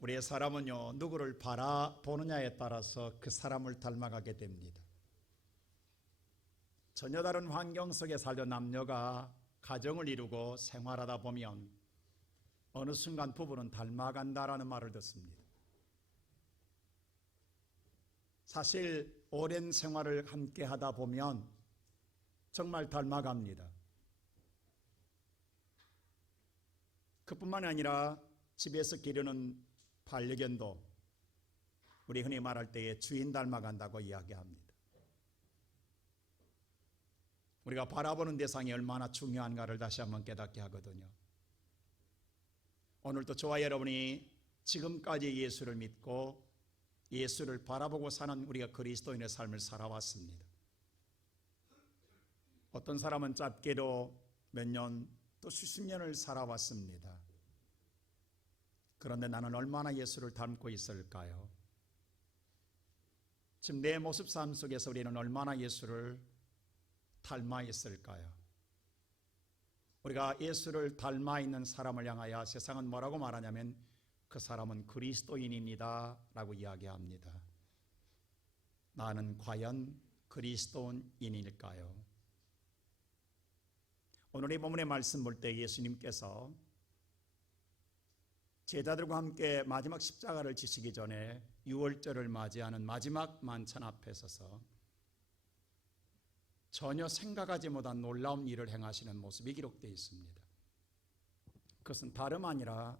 우리의 사람은요, 누구를 바라보느냐에 따라서 그 사람을 닮아가게 됩니다. 전혀 다른 환경 속에 살던 남녀가 가정을 이루고 생활하다 보면 어느 순간 부부는 닮아간다라는 말을 듣습니다. 사실 오랜 생활을 함께 하다 보면 정말 닮아갑니다. 그뿐만 아니라 집에서 기르는 반려견도 우리 흔히 말할 때에 주인 닮아간다고 이야기합니다. 우리가 바라보는 대상이 얼마나 중요한가를 다시 한번 깨닫게 하거든요. 오늘도 저와 여러분이 지금까지 예수를 믿고 예수를 바라보고 사는 우리가 그리스도인의 삶을 살아왔습니다. 어떤 사람은 짧게도 몇 년, 또 수십 년을 살아왔습니다. 그런데 나는 얼마나 예수를 닮고 있을까요? 지금 내 모습 삶 속에서 우리는 얼마나 예수를 닮아 있을까요? 우리가 예수를 닮아 있는 사람을 향하여 세상은 뭐라고 말하냐면 그 사람은 그리스도인입니다 라고 이야기합니다. 나는 과연 그리스도인일까요? 오늘 이 본문의 말씀 볼 때 예수님께서 제자들과 함께 마지막 십자가를 지시기 전에 유월절을 맞이하는 마지막 만찬 앞에 서서 전혀 생각하지 못한 놀라운 일을 행하시는 모습이 기록되어 있습니다. 그것은 다름 아니라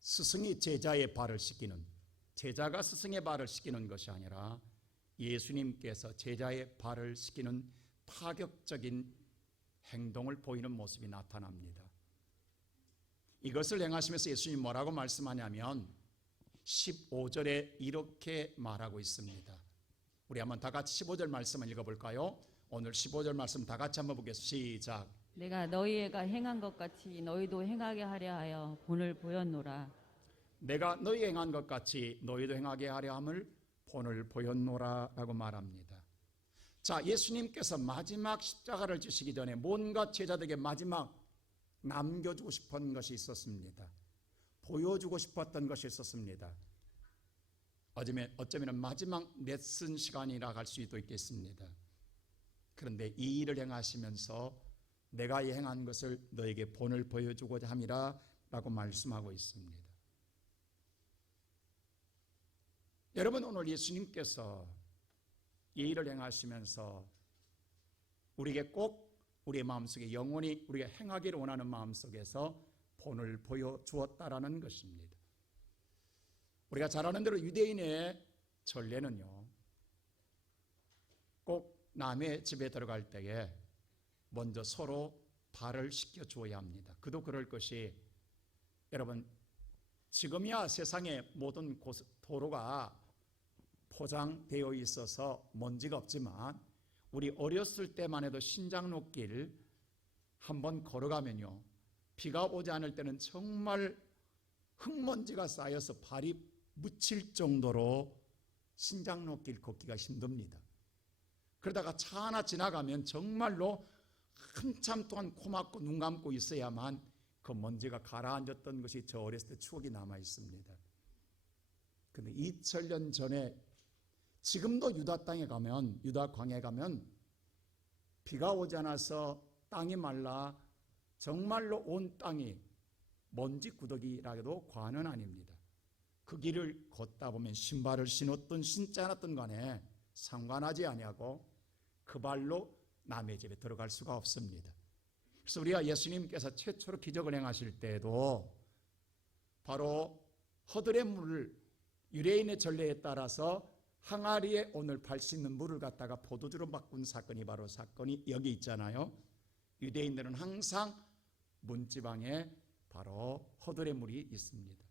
스승이 제자의 발을 씻기는, 제자가 스승의 발을 씻기는 것이 아니라 예수님께서 제자의 발을 씻기는 파격적인 행동을 보이는 모습이 나타납니다. 이것을 행하시면서 예수님이 뭐라고 말씀하냐면 15절에 이렇게 말하고 있습니다. 우리 한번 다 같이 15절 말씀을 읽어볼까요? 오늘 15절 말씀 다 같이 한번 보겠습니다. 시작. 내가 너희가 행한 것 같이 너희도 행하게 하려 하여 본을 보였노라. 내가 너희 행한 것 같이 너희도 행하게 하려 함을 본을 보였노라 라고 말합니다. 자, 예수님께서 마지막 십자가를 지시기 전에 뭔가 제자들에게 마지막 남겨주고 싶은 것이 있었습니다. 보여주고 싶었던 것이 있었습니다. 어쩌면 마지막 레슨 시간이라 할 수도 있겠습니다. 그런데 이 일을 행하시면서 내가 행한 것을 너에게 본을 보여주고자 함이라 라고 말씀하고 있습니다. 여러분, 오늘 예수님께서 이 일을 행하시면서 우리에게 꼭 우리의 마음속에 영원히 우리가 행하기를 원하는 마음속에서 본을 보여주었다라는 것입니다. 우리가 잘 아는 대로 유대인의 전례는요, 꼭 남의 집에 들어갈 때에 먼저 서로 발을 씻겨 주어야 합니다. 그도 그럴 것이, 여러분, 지금이야 세상의 모든 도로가 포장되어 있어서 먼지가 없지만 우리 어렸을 때만 해도 신장로길 한번 걸어가면요, 비가 오지 않을 때는 정말 흙먼지가 쌓여서 발이 묻힐 정도로 신장로길 걷기가 힘듭니다. 그러다가 차 하나 지나가면 정말로 한참 동안 코 막고 눈 감고 있어야만 그 먼지가 가라앉았던 것이 저 어렸을 때 추억이 남아 있습니다. 그런데 2000년 전에, 지금도 유다 땅에 가면, 유다 광야에 가면 비가 오지 않아서 땅이 말라 정말로 온 땅이 먼지 구더기라도 과언은 아닙니다. 그 길을 걷다 보면 신발을 신었든 신지 않았든 간에 상관하지 아니하고 그 발로 남의 집에 들어갈 수가 없습니다. 그래서 우리가 예수님께서 최초로 기적을 행하실 때에도 바로 허들의 물을, 유대인의 전례에 따라서 항아리에 오늘 발 씻는 물을 갖다가 포도주로 바꾼 사건이 바로 사건이 여기 있잖아요. 유대인들은 항상 문지방에 바로 허들의 물이 있습니다.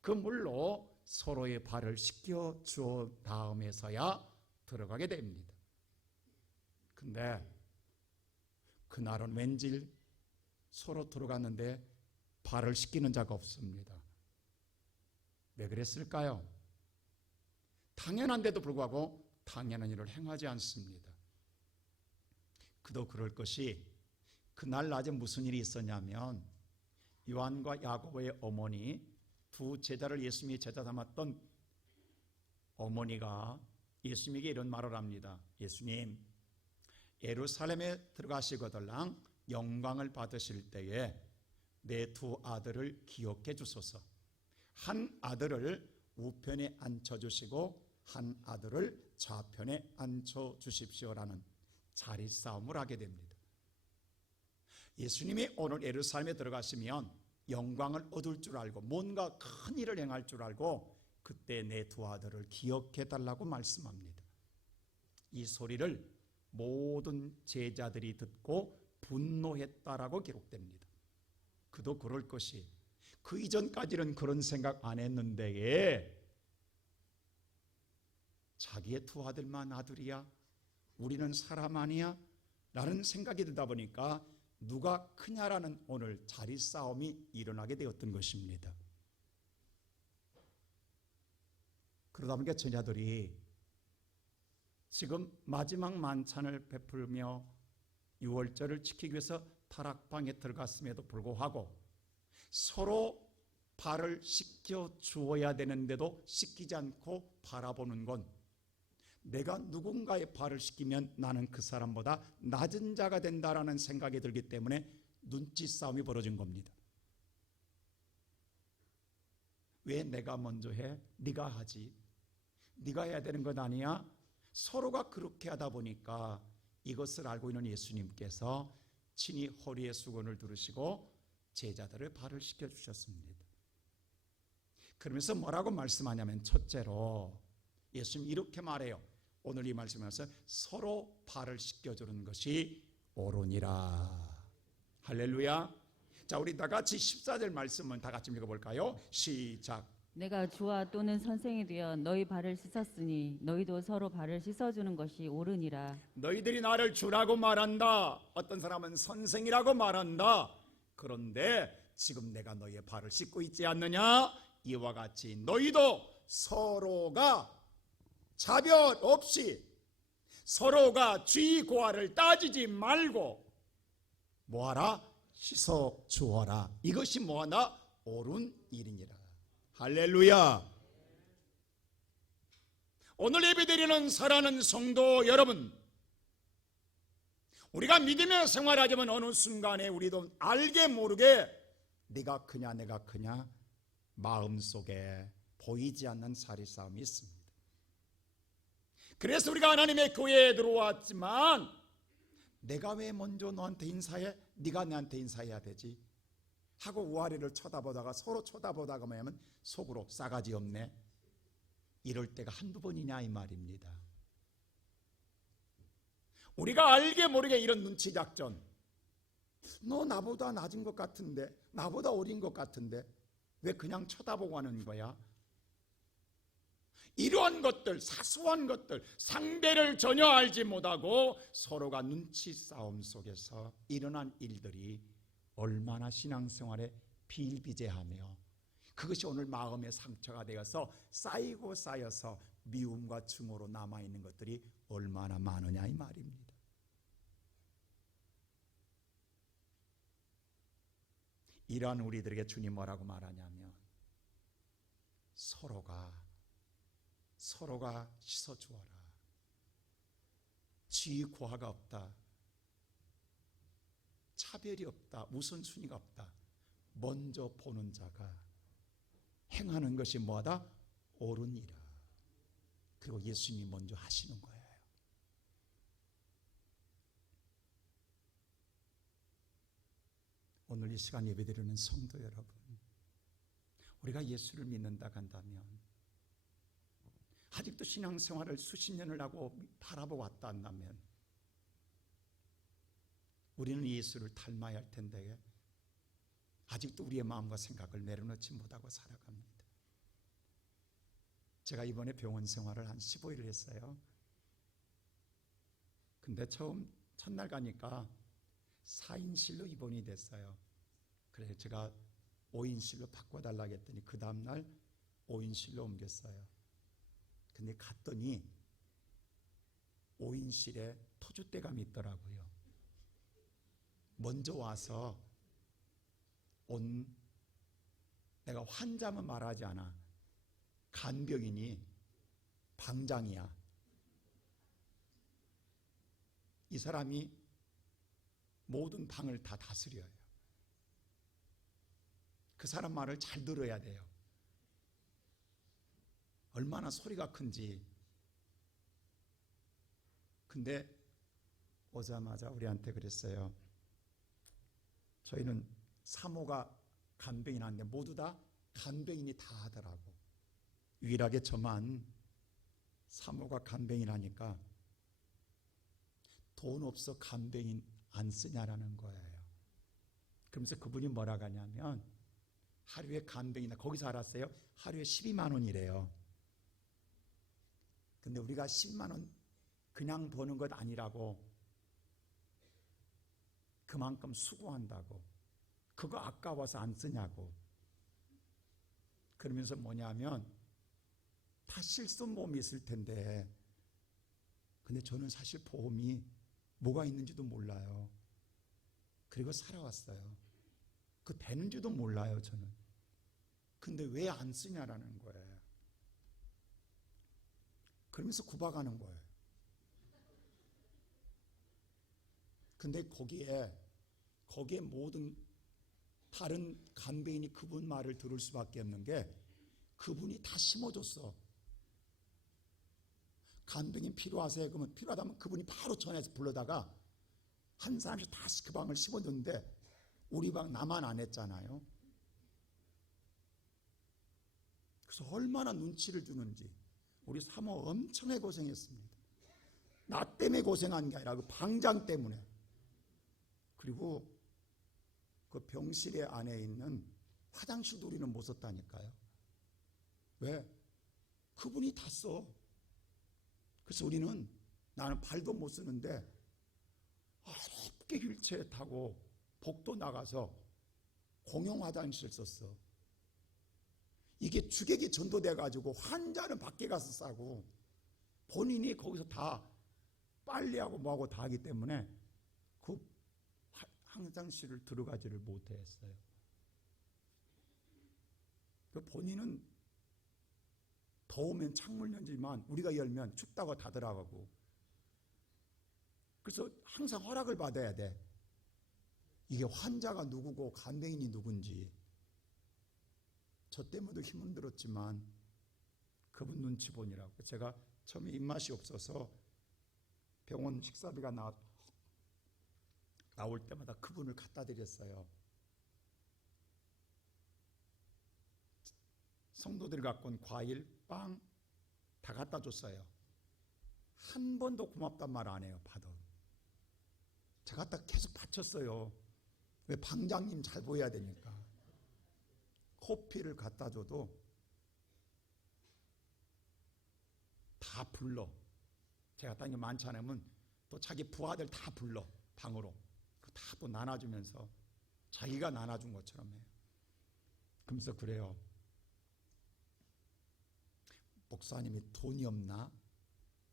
그 물로 서로의 발을 씻겨 주어 다음에서야 들어가게 됩니다. 근데 그날은 왠지 서로 들어갔는데 발을 씻기는 자가 없습니다. 왜 그랬을까요? 당연한데도 불구하고 당연한 일을 행하지 않습니다. 그도 그럴 것이, 그날 낮에 무슨 일이 있었냐면 요한과 야고보의 어머니 두 제자를 예수님이 제자 삼았던 어머니가 예수님에게 이런 말을 합니다. 예수님, 예루살렘에 들어가시거들랑 영광을 받으실 때에 내 두 아들을 기억해 주소서. 한 아들을 우편에 앉혀주시고 한 아들을 좌편에 앉혀주십시오라는 자리싸움을 하게 됩니다. 예수님이 오늘 예루살렘에 들어가시면 영광을 얻을 줄 알고 뭔가 큰 일을 행할 줄 알고 그때 내 두 아들을 기억해 달라고 말씀합니다. 이 소리를 모든 제자들이 듣고 분노했다라고 기록됩니다. 그도 그럴 것이 그 이전까지는 그런 생각 안 했는데 자기의 두 아들만 아들이야? 우리는 사람 아니야? 라는 생각이 들다 보니까 누가 크냐라는 오늘 자리싸움이 일어나게 되었던 것입니다. 그러다 보니까 제자들이 지금 마지막 만찬을 베풀며 유월절을 지키기 위해서 타락방에 들어갔음에도 불구하고 서로 발을 씻겨 주어야 되는데도 씻기지 않고 바라보는 건 내가 누군가의 발을 씻기면 나는 그 사람보다 낮은 자가 된다라는 생각이 들기 때문에 눈치 싸움이 벌어진 겁니다. 왜 내가 먼저 해? 네가 하지. 네가 해야 되는 것 아니야? 서로가 그렇게 하다 보니까 이것을 알고 있는 예수님께서 친히 허리에 수건을 두르시고 제자들의 발을 씻겨주셨습니다. 그러면서 뭐라고 말씀하냐면 첫째로 예수님 이렇게 말해요. 오늘 이 말씀에서 서로 발을 씻겨주는 것이 옳으니라. 할렐루야. 자, 우리 다 같이 14절 말씀을 다 같이 읽어볼까요? 시작. 내가 주와 또는 선생이 되어 너희 발을 씻었으니 너희도 서로 발을 씻어주는 것이 옳으니라. 너희들이 나를 주라고 말한다. 어떤 사람은 선생이라고 말한다. 그런데 지금 내가 너희의 발을 씻고 있지 않느냐? 이와 같이 너희도 서로가 차별 없이 서로가 쥐 고하를 따지지 말고 뭐하라? 씻어 주어라. 이것이 뭐하나? 옳은 일이니라. 할렐루야. 오늘 예배드리는 사랑하는 성도 여러분, 우리가 믿으며 생활하자면 어느 순간에 우리도 알게 모르게 네가 크냐 내가 크냐 마음속에 보이지 않는 사리싸움이 있습니다. 그래서 우리가 하나님의 교회에 들어왔지만 내가 왜 먼저 너한테 인사해? 네가 나한테 인사해야 되지 하고 우아래를 쳐다보다가 서로 쳐다보다가 뭐냐면 속으로 싸가지 없네, 이럴 때가 한두 번이냐 이 말입니다. 우리가 알게 모르게 이런 눈치 작전, 너 나보다 낮은 것 같은데, 나보다 어린 것 같은데 왜 그냥 쳐다보고 하는 거야? 이러한 것들, 사소한 것들, 상대를 전혀 알지 못하고 서로가 눈치 싸움 속에서 일어난 일들이 얼마나 신앙생활에 비일비재하며 그것이 오늘 마음의 상처가 되어서 쌓이고 쌓여서 미움과 증오로 남아있는 것들이 얼마나 많으냐 이 말입니다. 이러한 우리들에게 주님 뭐라고 말하냐면 서로가 씻어주어라. 지위 고하가 없다, 차별이 없다, 우선순위가 없다. 먼저 보는 자가 행하는 것이 뭐하다? 옳으니라. 그리고 예수님이 먼저 하시는 거예요. 오늘 이 시간 예배드리는 성도 여러분, 우리가 예수를 믿는다 한다면 아직도 신앙생활을 수십 년을 하고 바라보고 왔다 한다면 우리는 예수를 닮아야 할 텐데 아직도 우리의 마음과 생각을 내려놓지 못하고 살아갑니다. 제가 이번에 병원 생활을 한 15일을 했어요. 근데 첫날 가니까 4인실로 입원이 됐어요. 그래서 제가 5인실로 바꿔달라고 했더니 그 다음날 5인실로 옮겼어요. 근데 갔더니 5인실에 터줏대감이 있더라고요. 먼저 와서 내가 내가 환자만 말하지 않아. 간병인이 방장이야. 이 사람이 모든 방을 다 다스려요. 그 사람 말을 잘 들어야 돼요. 얼마나 소리가 큰지. 근데 오자마자 우리한테 그랬어요. 저희는 사모가 간병인 한데 모두 다 간병인이 다 하더라고. 유일하게 저만 사모가 간병인 하니까 돈 없어 간병인 안 쓰냐라는 거예요. 그러면서 그분이 뭐라고 하냐면 하루에 간병이나 거기서 알았어요. 하루에 12만 원이래요. 근데 우리가 10만 원 그냥 버는 것 아니라고, 그만큼 수고한다고, 그거 아까워서 안 쓰냐고. 그러면서 뭐냐면 다 실손보험이 있을 텐데, 근데 저는 사실 보험이 뭐가 있는지도 몰라요. 그리고 살아왔어요. 그 되는지도 몰라요 저는. 근데 왜 안 쓰냐라는 거예요. 그러면서 구박하는 거예요. 근데 거기에 모든 다른 간병인이 그분 말을 들을 수밖에 없는 게, 그분이 다 심어줬어. 간병인 필요하세요? 그러면 필요하다면 그분이 바로 전화해서 불러다가 한 사람씩 다 그 방을 심어줬는데 우리 방 나만 안 했잖아요. 그래서 얼마나 눈치를 주는지. 우리 사모 엄청나게 고생했습니다. 나 때문에 고생한 게 아니라 그 방장 때문에. 그리고 그 병실의 안에 있는 화장실도 우리는 못 썼다니까요. 왜? 그분이 다 써. 그래서 우리는, 나는 발도 못 쓰는데 어렵게 휠체어 타고 복도 나가서 공용 화장실 썼어. 이게 주객이 전도돼 가지고 환자는 밖에 가서 싸고 본인이 거기서 다 빨래하고 뭐하고 다 하기 때문에 그 화장실을 들어가지를 못했어요. 그 본인은 더우면 창문 열지만 우리가 열면 춥다고 다 들어가고. 그래서 항상 허락을 받아야 돼. 이게 환자가 누구고 간병인이 누군지. 저 때문에도 힘은 들었지만 그분 눈치 보느라고. 제가 처음에 입맛이 없어서 병원 식사비가 나올 때마다 그분을 갖다 드렸어요. 성도들이 갖고 온 과일, 빵 다 갖다 줬어요. 한 번도 고맙단 말 안 해요. 받아. 제가 갖다 계속 바쳤어요. 왜? 방장님 잘 보여야 되니까. 커피를 갖다 줘도 다 불러. 제가 갖다 게 많지 않으면 또 자기 부하들 다 불러 방으로. 다 또 나눠주면서 자기가 나눠준 것처럼 해요. 그러면서 그래요. 목사님이 돈이 없나?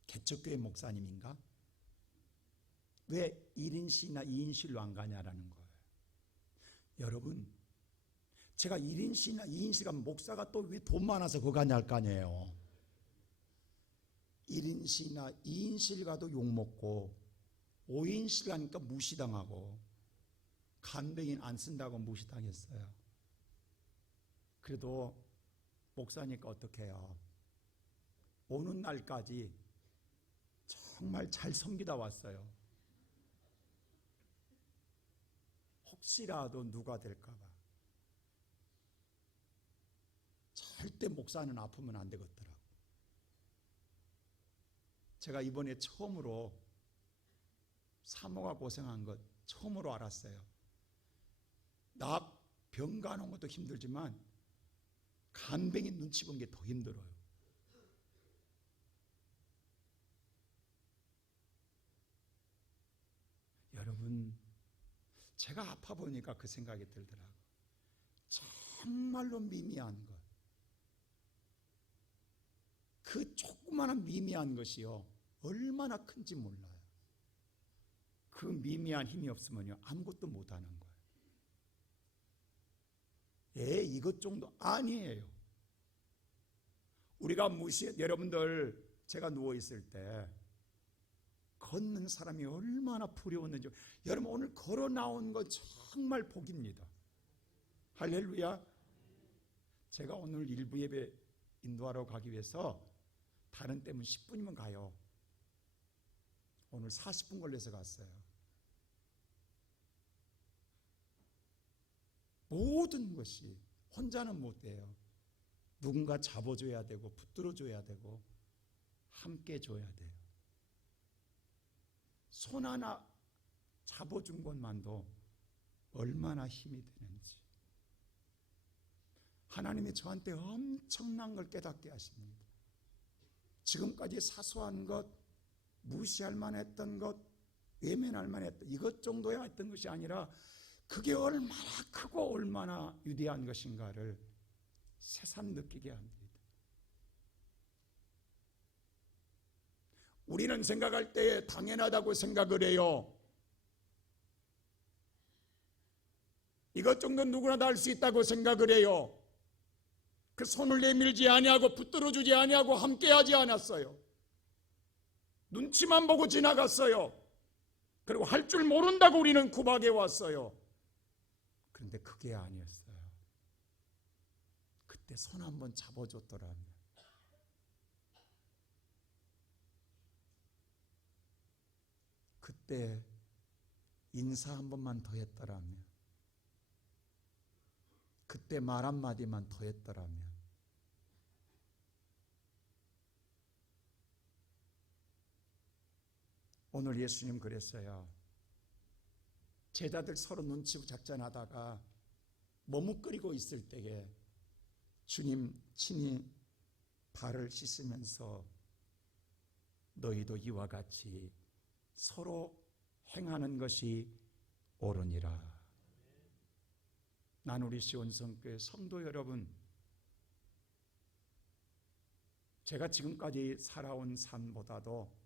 개척교회 목사님인가? 왜 1인실이나 2인실로 안 가냐라는 거예요. 여러분, 제가 1인실이나 2인실 가면 목사가 또 왜 돈 많아서 그거 가냐 할 거 아니에요. 1인실이나 2인실 가도 욕먹고 5인실 가니까 무시당하고 간병인 안 쓴다고 무시당했어요. 그래도 목사니까 어떻게 해요? 오는 날까지 정말 잘 섬기다 왔어요. 혹시라도 누가 될까 봐. 절대 목사는 아프면 안 되겠더라고. 제가 이번에 처음으로 사모가 고생한 것 처음으로 알았어요. 나 병 가는 것도 힘들지만 간병인 눈치 본 게 더 힘들어요. 여러분, 제가 아파 보니까 그 생각이 들더라고. 정말로 미미한 것. 그 조그마한 미미한 것이요, 얼마나 큰지 몰라요. 그 미미한 힘이 없으면요, 아무것도 못하는 거예요. 이것 정도 아니에요. 우리가 여러분들 제가 누워있을 때 걷는 사람이 얼마나 두려웠는지, 여러분 오늘 걸어 나온 건 정말 복입니다. 할렐루야. 제가 오늘 일부 예배 인도하러 가기 위해서 다른 때면 10분이면 가요. 오늘 40분 걸려서 갔어요. 모든 것이 혼자는 못 돼요. 누군가 잡아줘야 되고 붙들어줘야 되고 함께 줘야 돼요. 손 하나 잡아준 것만도 얼마나 힘이 되는지. 하나님이 저한테 엄청난 걸 깨닫게 하십니다. 지금까지 사소한 것, 무시할 만했던 것, 외면할 만했던 이것 정도야 했던 것이 아니라 그게 얼마나 크고 얼마나 위대한 것인가를 새삼 느끼게 합니다. 우리는 생각할 때 당연하다고 생각을 해요. 이것 정도는 누구나 다 할 수 있다고 생각을 해요. 그 손을 내밀지 아니하고 붙들어주지 아니하고 함께하지 않았어요. 눈치만 보고 지나갔어요. 그리고 할 줄 모른다고 우리는 구박해 왔어요. 그런데 그게 아니었어요. 그때 손 한번 잡아줬더라면, 그때 인사 한 번만 더 했더라면, 그때 말 한마디만 더 했더라면, 오늘 예수님 그랬어요. 제자들 서로 눈치 작전하다가 머뭇거리고 있을 때에 주님 친히 발을 씻으면서 너희도 이와 같이 서로 행하는 것이 옳으니라. 난 우리 시온성교회 성도 여러분, 제가 지금까지 살아온 삶보다도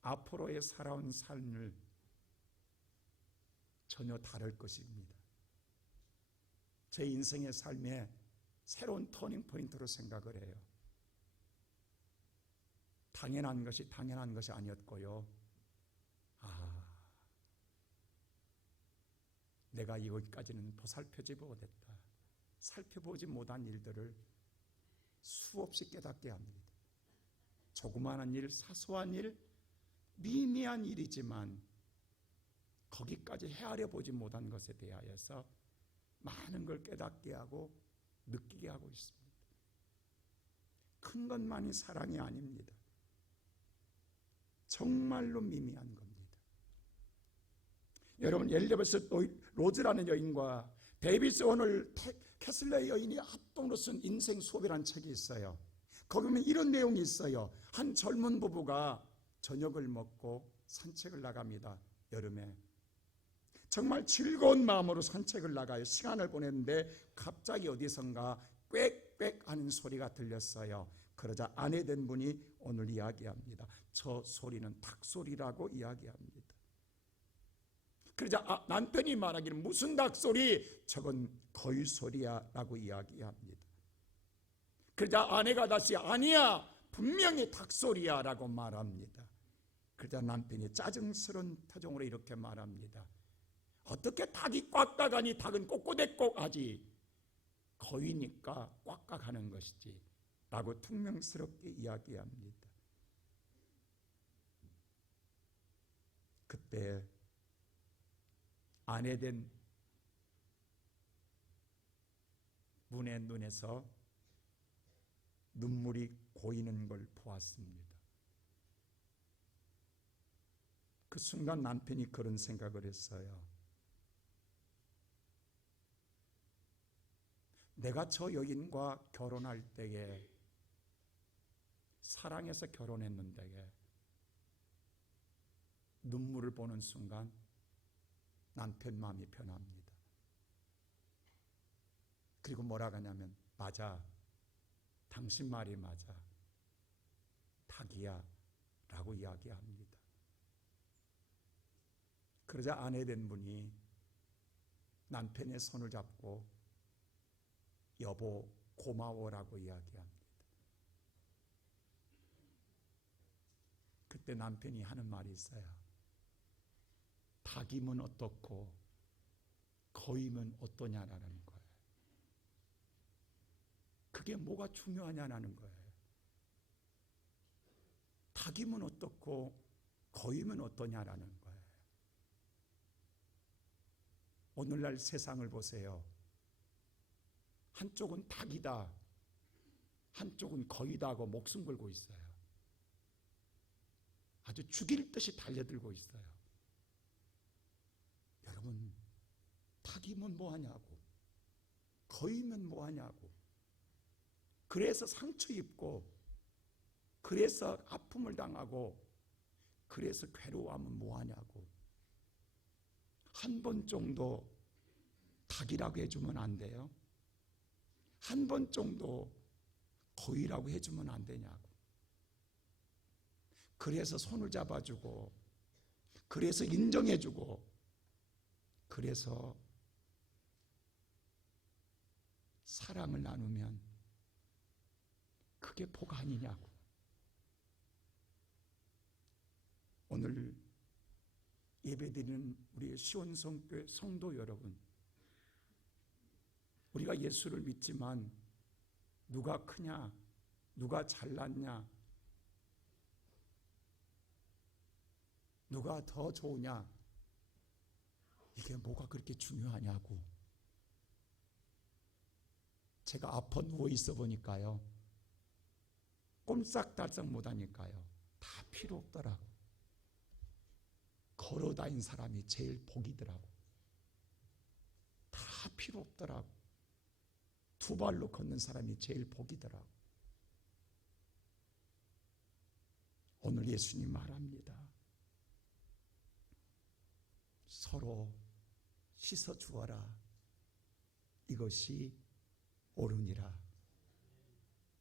앞으로의 살아온 삶을 전혀 다를 것입니다. 제 인생의 삶에 새로운 터닝 포인트로 생각을 해요. 당연한 것이 아니었고요. 내가 여기까지는 보살펴지 못했다. 살펴보지 못한 일들을 수없이 깨닫게 합니다. 조그마한 일, 사소한 일, 미미한 일이지만 거기까지 헤아려 보지 못한 것에 대하여서 많은 걸 깨닫게 하고 느끼게 하고 있습니다. 큰 것만이 사랑이 아닙니다. 정말로 미미한 겁니다. 여러분, 엘리자베스 로즈라는 여인과 데이비스 오늘 캐슬러의 여인이 합동으로 쓴 인생 수업이라는 책이 있어요. 거기 보면 이런 내용이 있어요. 한 젊은 부부가 저녁을 먹고 산책을 나갑니다. 여름에 정말 즐거운 마음으로 산책을 나가요. 시간을 보냈는데 갑자기 어디선가 꽥꽥 하는 소리가 들렸어요. 그러자 아내 된 분이 오늘 이야기합니다. 저 소리는 닭소리라고 이야기합니다. 그러자 남편이 말하기를 무슨 닭소리? 저건 거위소리야 라고 이야기합니다. 그러자 아내가 다시 아니야, 분명히 닭소리야 라고 말합니다. 그러자 남편이 짜증스러운 표정으로 이렇게 말합니다. 어떻게 닭이 꽉꽉하니? 닭은 꼬꼬대꼬 하지. 거위니까 꽉꽉하는 것이지 라고 퉁명스럽게 이야기합니다. 그때 아내된 분의 눈에서 눈물이 고이는 걸 보았습니다. 그 순간 남편이 그런 생각을 했어요. 내가 저 여인과 결혼할 때에 사랑해서 결혼했는데 눈물을 보는 순간 남편 마음이 변합니다. 그리고 뭐라고 하냐면 맞아, 당신 말이 맞아, 닭이야 라고 이야기합니다. 그러자 아내 된 분이 남편의 손을 잡고 여보 고마워라고 이야기합니다. 그때 남편이 하는 말이 있어요. 닭이면 어떻고 거이면 어떠냐라는 거예요. 그게 뭐가 중요하냐는 거예요. 닭이면 어떻고 거이면 어떠냐라는 거예요. 오늘날 세상을 보세요. 한쪽은 닭이다, 한쪽은 거이다 하고 목숨 걸고 있어요. 아주 죽일 듯이 달려들고 있어요. 여러분, 닭이면 뭐하냐고, 거이면 뭐하냐고, 그래서 상처 입고, 그래서 아픔을 당하고, 그래서 괴로워하면 뭐하냐고. 한 번 정도 닭이라고 해주면 안 돼요? 한 번 정도 거이라고 해주면 안 되냐고. 그래서 손을 잡아주고, 그래서 인정해주고, 그래서 사랑을 나누면 그게 복 아니냐고. 오늘 예배드리는 우리 시온성교회 성도 여러분, 우리가 예수를 믿지만 누가 크냐, 누가 잘났냐, 누가 더 좋으냐, 이게 뭐가 그렇게 중요하냐고. 제가 아파 누워 있어 보니까요, 꼼짝달싹 못하니까요, 다 필요 없더라고. 걸어다닌 사람이 제일 복이더라고. 다 필요 없더라고. 두 발로 걷는 사람이 제일 복이더라고. 오늘 예수님 말합니다. 서로 씻어 주어라. 이것이 옳으니라.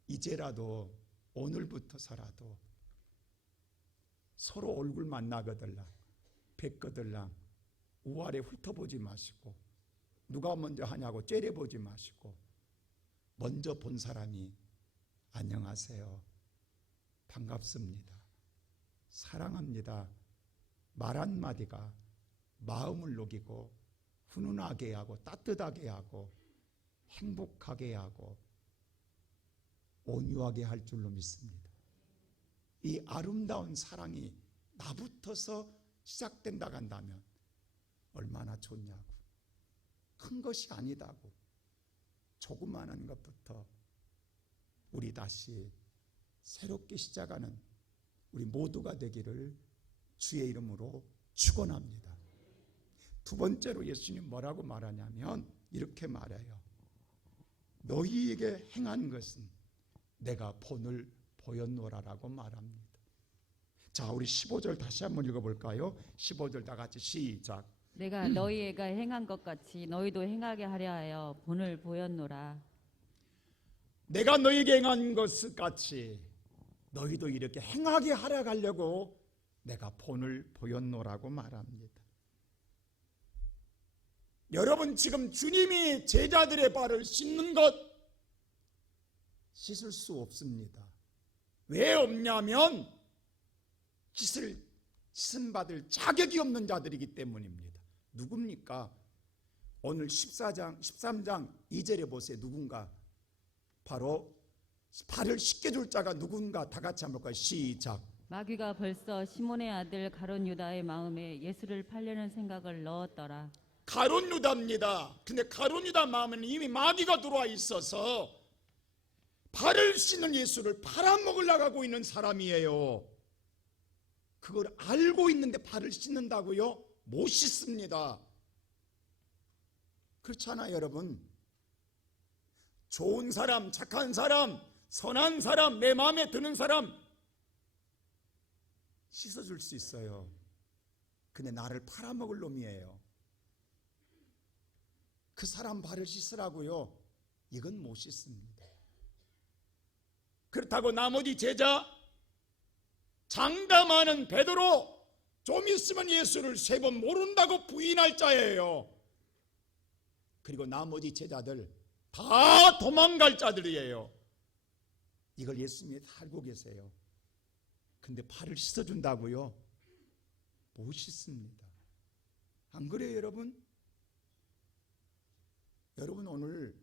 이제라도 오늘부터서라도 서로 얼굴 만나거들랑 뵙거들랑 우아래 훑어보지 마시고, 누가 먼저 하냐고 째려보지 마시고, 먼저 본 사람이 안녕하세요, 반갑습니다, 사랑합니다, 말 한마디가 마음을 녹이고 훈훈하게 하고 따뜻하게 하고 행복하게 하고 온유하게 할 줄로 믿습니다. 이 아름다운 사랑이 나부터서 시작된다 간다면 얼마나 좋냐고. 큰 것이 아니다고. 조그마한 것부터 우리 다시 새롭게 시작하는 우리 모두가 되기를 주의 이름으로 축원합니다. 두 번째로 예수님 뭐라고 말하냐면 이렇게 말해요. 너희에게 행한 것은 내가 본을 보였노라라고 말합니다. 자, 우리 15절 다시 한번 읽어볼까요? 15절 다 같이 시작. 내가 너희에게 행한 것 같이 너희도 행하게 하려 하여 본을 보였노라. 내가 너희에게 행한 것 같이 너희도 이렇게 행하게 하려 하려고 내가 본을 보였노라고 말합니다. 여러분, 지금 주님이 제자들의 발을 씻는 것 씻을 수 없습니다. 왜 없냐면 씻음 받을 자격이 없는 자들이기 때문입니다. 누굽니까? 오늘 13장 2절에 보세요. 누군가? 바로 발을 씻겨줄 자가 누군가? 다 같이 한번 볼까요? 시작. 마귀가 벌써 시몬의 아들 가룟 유다의 마음에 예수를 팔려는 생각을 넣었더라. 가룟 유다입니다. 근데 가룟 유다 마음에는 이미 마귀가 들어와 있어서 발을 씻는 예수를 팔아먹으려고 하고 있는 사람이에요. 그걸 알고 있는데 발을 씻는다고요? 못 씻습니다. 그렇잖아요, 여러분. 좋은 사람, 착한 사람, 선한 사람, 내 마음에 드는 사람 씻어줄 수 있어요. 근데 나를 팔아먹을 놈이에요. 그 사람 발을 씻으라고요? 이건 못 씻습니다. 그렇다고 나머지 제자, 장담하는 베드로, 좀 있으면 예수를 3번 모른다고 부인할 자예요. 그리고 나머지 제자들 다 도망갈 자들이에요. 이걸 예수님이 다 알고 계세요. 근데 발을 씻어준다고요? 못 씻습니다. 안 그래요, 여러분? 여러분 오늘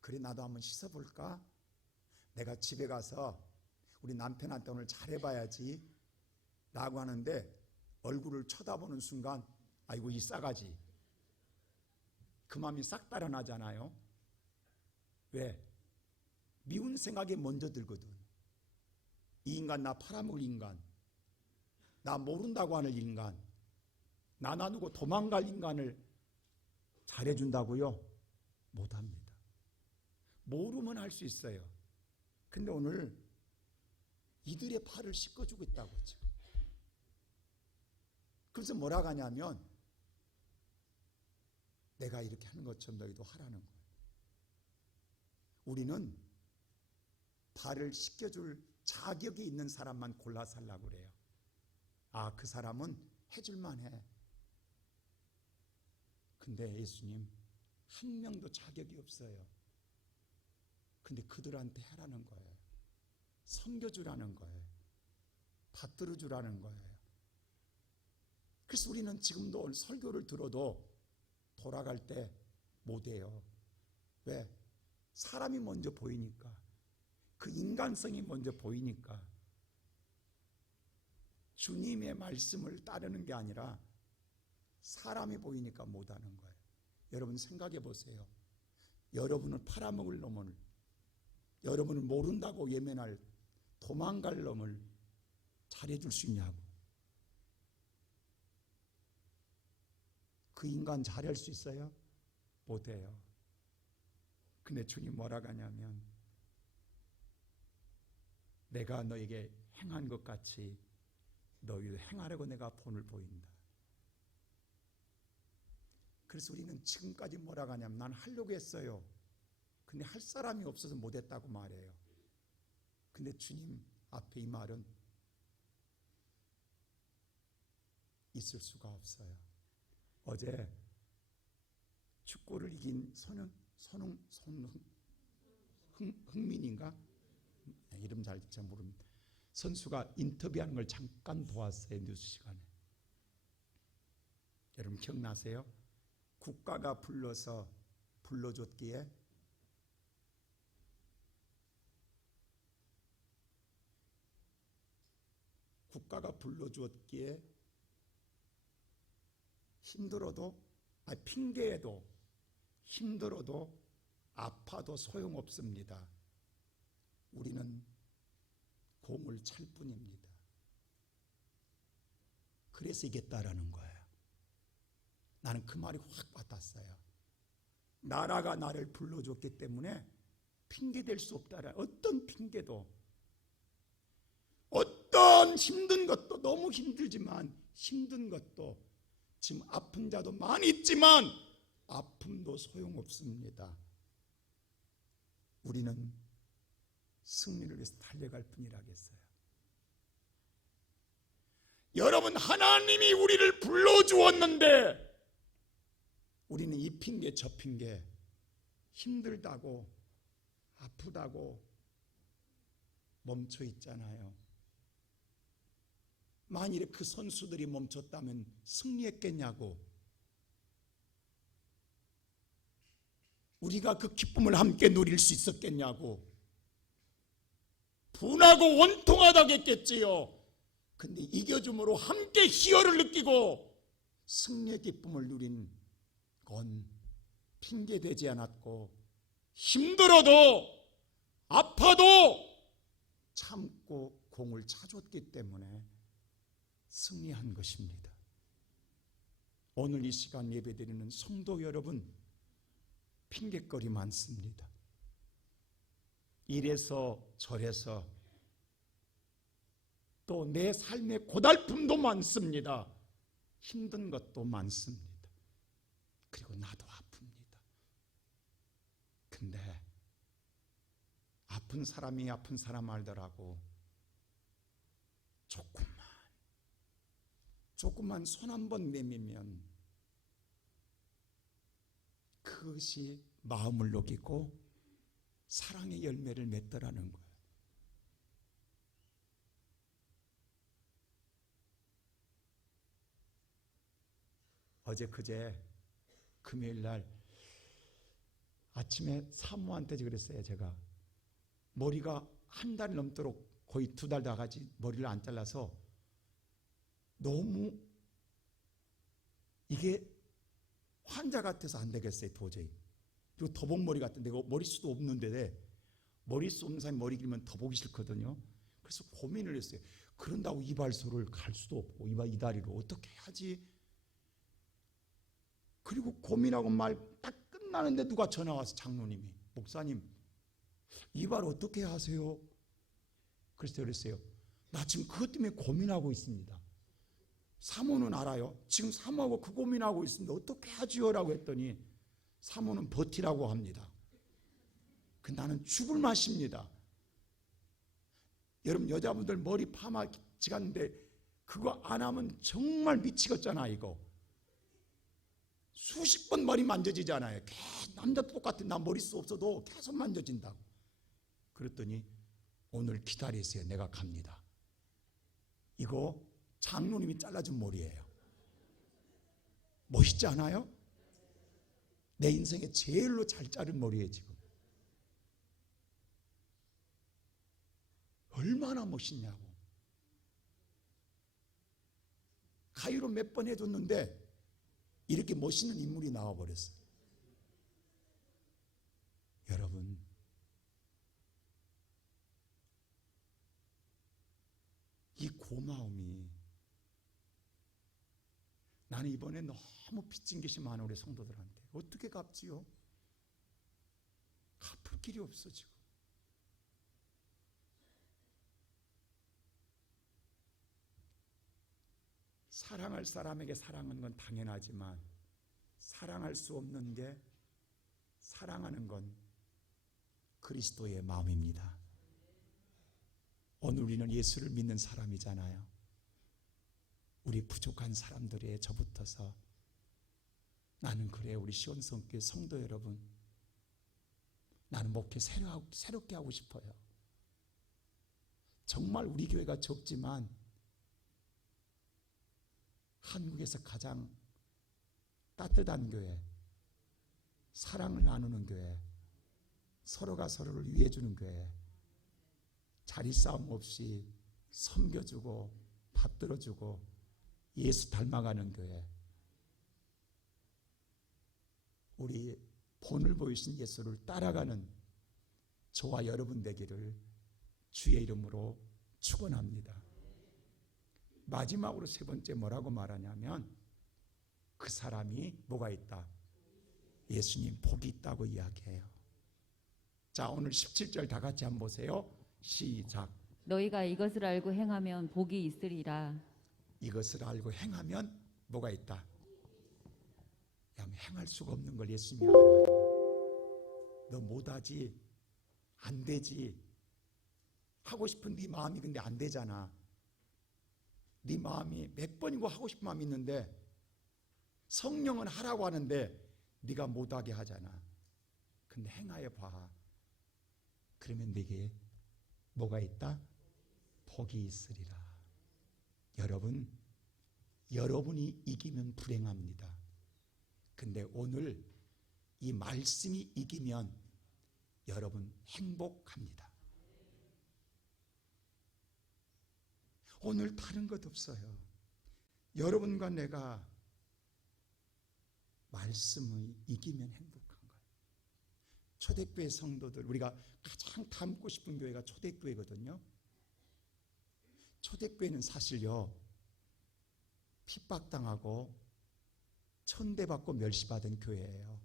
그래 나도 한번 씻어볼까? 내가 집에 가서 우리 남편한테 오늘 잘해봐야지 라고 하는데 얼굴을 쳐다보는 순간 아이고 이 싸가지, 그 마음이 싹 달아나잖아요. 왜? 미운 생각이 먼저 들거든. 이 인간 나 팔아먹을 인간, 나 모른다고 하는 인간, 나 나누고 도망갈 인간을 잘해준다고요? 못합니다. 모르면 할 수 있어요. 근데 오늘 이들의 팔을 씻어주고 있다고 했죠. 그래서 뭐라고 하냐면 내가 이렇게 하는 것처럼 너희도 하라는 거예요. 우리는 발을 씻겨줄 자격이 있는 사람만 골라 살라고 그래요. 아, 그 사람은 해줄만 해. 근데 예수님 한 명도 자격이 없어요. 근데 그들한테 해라는 거예요. 섬겨주라는 거예요. 받들어주라는 거예요. 그래서 우리는 지금도 오늘 설교를 들어도 돌아갈 때 못해요. 왜? 사람이 먼저 보이니까, 그 인간성이 먼저 보이니까. 주님의 말씀을 따르는 게 아니라 사람이 보이니까 못하는 거예요. 여러분 생각해 보세요. 여러분을 팔아먹을 놈을, 여러분을 모른다고 외면할 도망갈 놈을 잘해줄 수 있냐고. 그 인간 잘할 수 있어요? 못해요. 근데 주님 뭐라고 하냐면 내가 너에게 행한 것 같이 너희도 행하려고 내가 본을 보인다. 그래서 우리는 지금까지 뭐라고 하냐면 난 하려고 했어요. 근데 할 사람이 없어서 못했다고 말해요. 근데 주님 앞에 이 말은 있을 수가 없어요. 어제 축구를 이긴 흥민인가? 이름 잘 모릅니다. 선수가 인터뷰하는 걸 잠깐 보았어요. 뉴스 시간에. 여러분 기억나세요? 국가가 불러줬기에 핑계에도 힘들어도 아파도 소용없습니다. 우리는 공을 찰 뿐입니다. 그래서 이겼다라는 거예요. 나는 그 말이 확 와닿았어요. 나라가 나를 불러줬기 때문에 핑계댈 수 없다라. 어떤 핑계도, 어떤 힘든 것도, 너무 힘들지만 힘든 것도, 지금 아픈 자도 많이 있지만 아픔도 소용없습니다. 우리는 승리를 위해서 달려갈 뿐이라겠어요. 여러분, 하나님이 우리를 불러주었는데 우리는 이 핑계 저 핑계, 힘들다고 아프다고 멈춰 있잖아요. 만일에 그 선수들이 멈췄다면 승리했겠냐고. 우리가 그 기쁨을 함께 누릴 수 있었겠냐고. 분하고 원통하다겠지요. 근데 이겨줌으로 함께 희열을 느끼고 승리의 기쁨을 누린 건 핑계되지 않았고, 힘들어도 아파도 참고 공을 차줬기 때문에 승리한 것입니다. 오늘 이 시간 예배드리는 성도 여러분, 핑계거리 많습니다. 이래서 저래서 또 내 삶의 고달픔도 많습니다. 힘든 것도 많습니다. 그리고 나도 아픕니다. 근데 아픈 사람이 아픈 사람 알더라고. 조금만 손 한 번 내밀면 그것이 마음을 녹이고 사랑의 열매를 맺더라는 거예요. 어제 그제 금요일 날 아침에 사모한테 그랬어요. 제가 머리가 한 달 넘도록 거의 2달 나가지 머리를 안 잘라서 너무 이게 환자 같아서 안 되겠어요. 도저히. 그리고 더벅머리 같은데 머리숱도 없는데 머리숱 없는 사람이 머리 길면 더 보기 싫거든요. 그래서 고민을 했어요. 그런다고 이발소를 갈 수도 없고 이 다리로 어떻게 해야지. 그리고 고민하고 말 딱 끝나는데 누가 전화 와서 장로님이 목사님 이발 어떻게 하세요? 그래서 그랬어요. 나 지금 그것 때문에 고민하고 있습니다. 사모는 알아요. 지금 사모하고 그 고민하고 있습니다. 어떻게 하지요? 라고 했더니 사모는 버티라고 합니다. 나는 죽을 맛입니다. 여러분 여자분들 머리 파마 찍었는데 그거 안 하면 정말 미치겠잖아. 이거 수십 번 머리 만져지잖아요. 남자도 똑같은 나 머리숱 없어도 계속 만져진다고. 그랬더니 오늘 기다리세요. 내가 갑니다. 이거 장로님이 잘라준 머리예요. 멋있지 않아요? 내 인생에 제일로 잘 자른 머리예요. 지금 얼마나 멋있냐고. 가위로 몇 번 해줬는데 이렇게 멋있는 인물이 나와버렸어요. 여러분 이 고마움이 나는 이번에 너무 빚진 것이 많아. 우리 성도들한테 어떻게 갚지요? 갚을 길이 없어. 지금 사랑할 사람에게 사랑하는 건 당연하지만 사랑할 수 없는 게 사랑하는 건 그리스도의 마음입니다. 오늘 우리는 예수를 믿는 사람이잖아요. 우리 부족한 사람들에 저붙어서 나는 그래 우리 시온성교회 성도 여러분 나는 목회 새롭게 하고 싶어요. 정말 우리 교회가 적지만 한국에서 가장 따뜻한 교회, 사랑을 나누는 교회, 서로가 서로를 위해주는 교회, 자리 싸움 없이 섬겨주고 밥 들어주고 예수 닮아가는 교회, 우리 본을 보이신 예수를 따라가는 저와 여러분 되기를 주의 이름으로 축원합니다. 마지막으로 세 번째 뭐라고 말하냐면 그 사람이 뭐가 있다? 예수님 복이 있다고 이야기해요. 자, 오늘 17절 다 같이 한번 보세요. 시작. 너희가 이것을 알고 행하면 복이 있으리라. 이것을 알고 행하면 뭐가 있다? 행할 수가 없는 걸 예수님이 알아요. 너 못하지, 안 되지, 하고 싶은 네 마음이 근데 안 되잖아. 네 마음이 몇 번이고 하고 싶은 마음이 있는데 성령은 하라고 하는데 네가 못하게 하잖아. 근데 행하여 봐. 그러면 네게 뭐가 있다? 복이 있으리라. 여러분, 여러분이 이기면 불행합니다. 근데 오늘 이 말씀이 이기면 여러분 행복합니다. 오늘 다른 것 없어요. 여러분과 내가 말씀을 이기면 행복한 거예요. 초대교회 성도들, 우리가 가장 닮고 싶은 교회가 초대교회거든요. 초대교회는 사실요, 핍박당하고 천대받고 멸시받은 교회예요.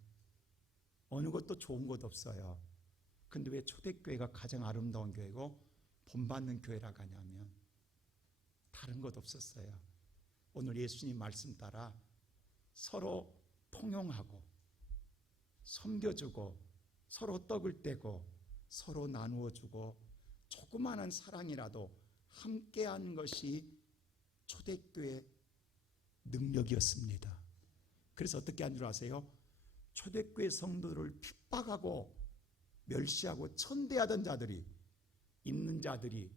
어느 것도 좋은 것 없어요. 근데 왜 초대교회가 가장 아름다운 교회고 본받는 교회라고 하냐면 다른 것 없었어요. 오늘 예수님 말씀 따라 서로 통용하고 섬겨주고 서로 떡을 떼고 서로 나누어주고 조그마한 사랑이라도 함께하는 것이 초대교회 능력이었습니다. 그래서 어떻게 한 줄 아세요? 초대교회 성도를 핍박하고 멸시하고 천대하던 자들이, 있는 자들이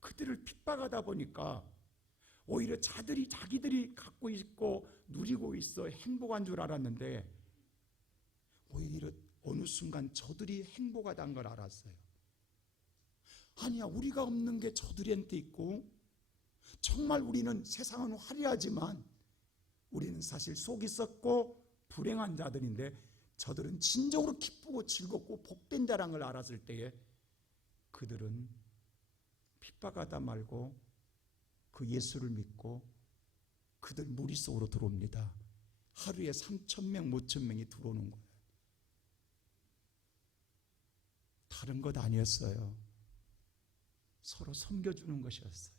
그들을 핍박하다 보니까 오히려 자기들이 갖고 있고 누리고 있어 행복한 줄 알았는데 오히려 어느 순간 저들이 행복하다는 걸 알았어요. 아니야, 우리가 없는 게 저들한테 있고, 정말 우리는 세상은 화려하지만 우리는 사실 속이 썩고 불행한 자들인데 저들은 진정으로 기쁘고 즐겁고 복된 자라는 걸 알았을 때에 그들은 핍박하다 말고 그 예수를 믿고 그들 무리 속으로 들어옵니다. 하루에 3,000명, 5,000명이 들어오는 거예요. 다른 것 아니었어요. 서로 섬겨주는 것이었어요.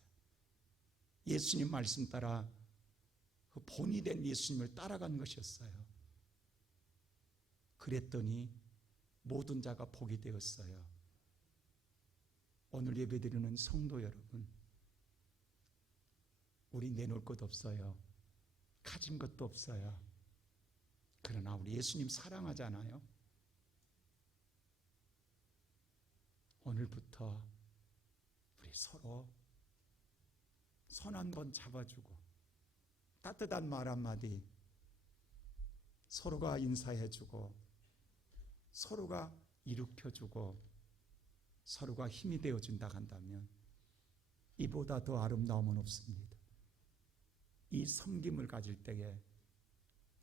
예수님 말씀 따라 그 본이 된 예수님을 따라간 것이었어요. 그랬더니 모든 자가 복이 되었어요. 오늘 예배드리는 성도 여러분, 우리 내놓을 것 없어요. 가진 것도 없어요. 그러나 우리 예수님 사랑하잖아요. 오늘부터 우리 서로 손 한 번 잡아주고 따뜻한 말 한마디, 서로가 인사해주고 서로가 일으켜주고 서로가 힘이 되어준다 한다면 이보다 더 아름다움은 없습니다. 이 섬김을 가질 때에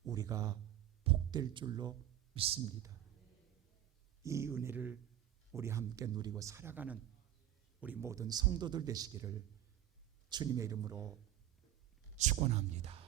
우리가 복될 줄로 믿습니다. 이 은혜를 우리 함께 누리고 살아가는 우리 모든 성도들 되시기를 주님의 이름으로 축원합니다.